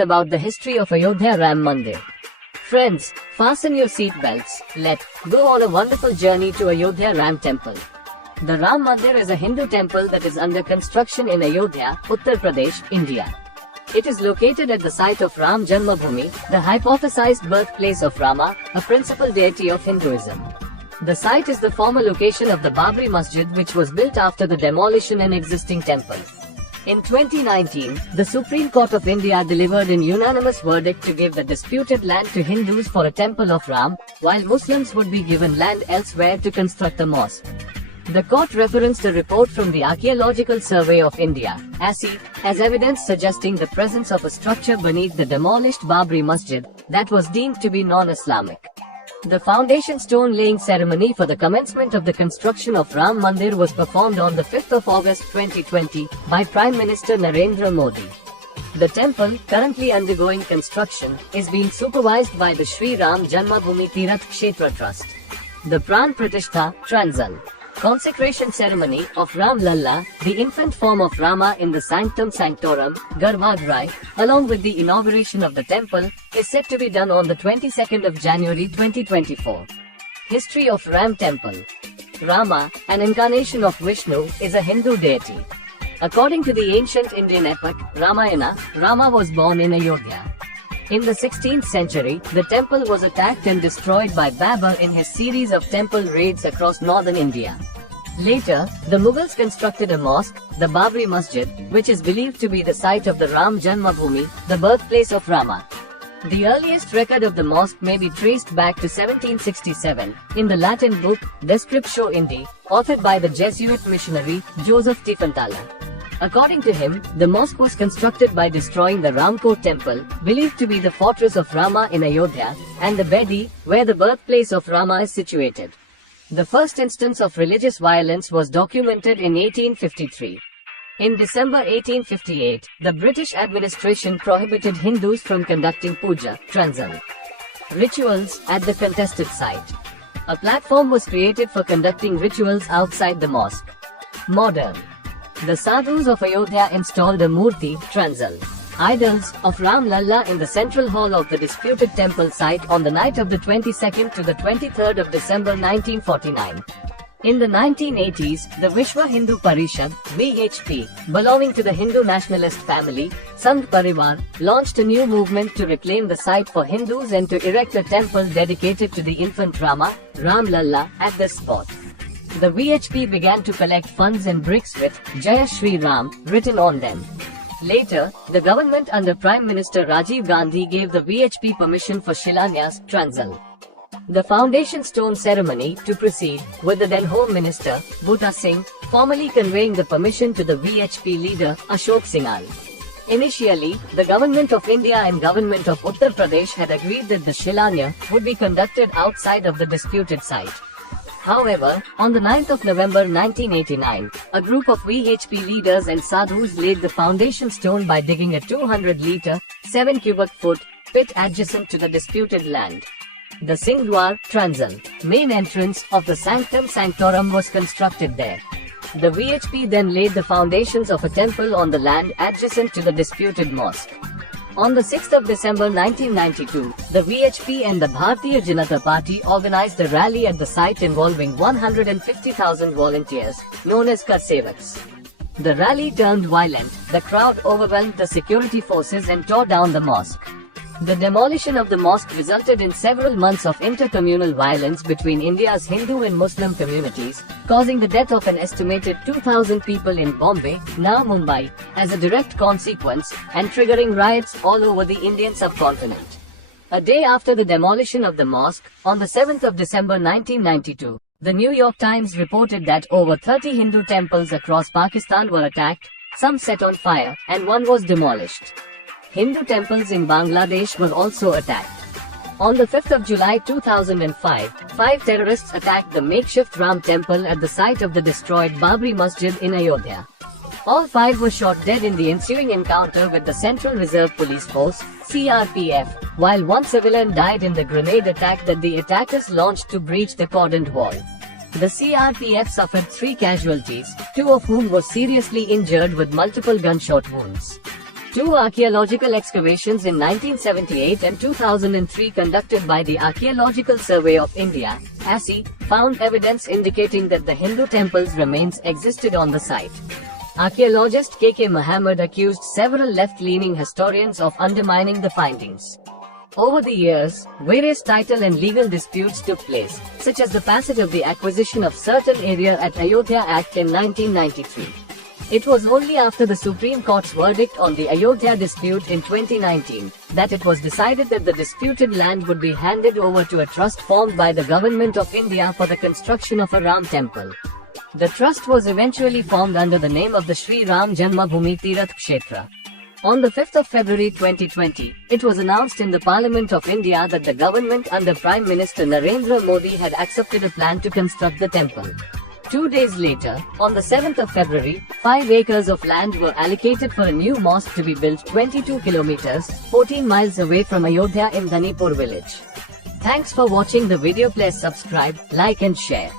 About the history of Ayodhya Ram Mandir. Friends, fasten your seatbelts. Let's go on a wonderful journey to Ayodhya Ram Temple. The Ram Mandir is a Hindu temple that is under construction in Ayodhya, Uttar Pradesh, India. It is located at the site of Ram Janmabhoomi, the hypothesized birthplace of Rama, a principal deity of Hinduism. The site is the former location of the Babri Masjid, which was built after the demolition of an existing temple. In 2019, the Supreme Court of India delivered an unanimous verdict to give the disputed land to Hindus for a temple of Ram, while Muslims would be given land elsewhere to construct a mosque. The court referenced a report from the Archaeological Survey of India, ASI, as evidence suggesting the presence of a structure beneath the demolished Babri Masjid that was deemed to be non-Islamic. The foundation stone laying ceremony for the commencement of the construction of Ram Mandir was performed on the 5th of August 2020 by Prime Minister Narendra Modi. The temple, currently undergoing construction, is being supervised by the Sri Ram Janmabhoomi Tirath Kshetra Trust. The Pran Pratishtha, Transal consecration ceremony of Ram Lalla, the infant form of Rama in the Sanctum Sanctorum, Garbhagriha, along with the inauguration of the temple, is set to be done on the 22nd of January 2024. History of Ram Temple. Rama, an incarnation of Vishnu, is a Hindu deity. According to the ancient Indian epic, Ramayana, Rama was born in Ayodhya. In the 16th century, the temple was attacked and destroyed by Babur in his series of temple raids across northern India. Later, the Mughals constructed a mosque, the Babri Masjid, which is believed to be the site of the Ram Janmabhoomi, the birthplace of Rama. The earliest record of the mosque may be traced back to 1767, in the Latin book, Descriptio Indi, authored by the Jesuit missionary, Joseph Tifantala. According to him, the mosque was constructed by destroying the Ramkot temple, believed to be the fortress of Rama in Ayodhya, and the Bedi, where the birthplace of Rama is situated. The first instance of religious violence was documented in 1853. In December 1858, the British administration prohibited Hindus from conducting puja, transal rituals at the contested site. A platform was created for conducting rituals outside the mosque. Modern. The sadhus of Ayodhya installed a murti, transal idols, of Ram Lalla in the central hall of the disputed temple site on the night of the 22nd to the 23rd of December 1949. In the 1980s, the Vishwa Hindu Parishad, VHP, belonging to the Hindu nationalist family, Sangh Parivar, launched a new movement to reclaim the site for Hindus and to erect a temple dedicated to the infant Rama, Ram Lalla, at this spot. The VHP began to collect funds and bricks with Jai Shri Ram written on them. Later, the government under Prime Minister Rajiv Gandhi gave the VHP permission for Shilanyas, Transal, the foundation stone ceremony, to proceed, with the then Home Minister, Bhutta Singh, formally conveying the permission to the VHP leader, Ashok Singhal. Initially, the Government of India and Government of Uttar Pradesh had agreed that the Shilanya would be conducted outside of the disputed site. However, on the 9th of November 1989, a group of VHP leaders and sadhus laid the foundation stone by digging a 200-litre, 7 cubic foot, pit adjacent to the disputed land. The Singhdwar, Transal, main entrance of the Sanctum Sanctorum was constructed there. The VHP then laid the foundations of a temple on the land adjacent to the disputed mosque. On the 6th of December 1992, the VHP and the Bharatiya Janata Party organized a rally at the site involving 150,000 volunteers, known as Karsevaks. The rally turned violent, the crowd overwhelmed the security forces and tore down the mosque. The demolition of the mosque resulted in several months of intercommunal violence between India's Hindu and Muslim communities, causing the death of an estimated 2,000 people in Bombay, now Mumbai, as a direct consequence, and triggering riots all over the Indian subcontinent. A day after the demolition of the mosque, on the 7th of December 1992, the New York Times reported that over 30 Hindu temples across Pakistan were attacked, some set on fire, and one was demolished. Hindu temples in Bangladesh were also attacked. On the 5th of July 2005, 5 terrorists attacked the makeshift Ram temple at the site of the destroyed Babri Masjid in Ayodhya. All 5 were shot dead in the ensuing encounter with the Central Reserve Police Force, CRPF, while one civilian died in the grenade attack that the attackers launched to breach the cordoned wall. The CRPF suffered 3 casualties, 2 of whom were seriously injured with multiple gunshot wounds. Two archaeological excavations in 1978 and 2003 conducted by the Archaeological Survey of India (ASI) found evidence indicating that the Hindu temple's remains existed on the site. Archaeologist K.K. Muhammad accused several left-leaning historians of undermining the findings. Over the years, various title and legal disputes took place, such as the passage of the Acquisition of Certain Area at Ayodhya Act in 1993. It was only after the Supreme Court's verdict on the Ayodhya dispute in 2019 that it was decided that the disputed land would be handed over to a trust formed by the Government of India for the construction of a Ram temple. The trust was eventually formed under the name of the Sri Ram Janmabhoomi Tirath Kshetra. On the 5th of February 2020, it was announced in the Parliament of India that the government under Prime Minister Narendra Modi had accepted a plan to construct the temple. 2 days later, on the 7th of February, 5 acres of land were allocated for a new mosque to be built 22 kilometers, 14 miles away from Ayodhya in Dhanipur village. Thanks for watching the video. Please subscribe, like and share.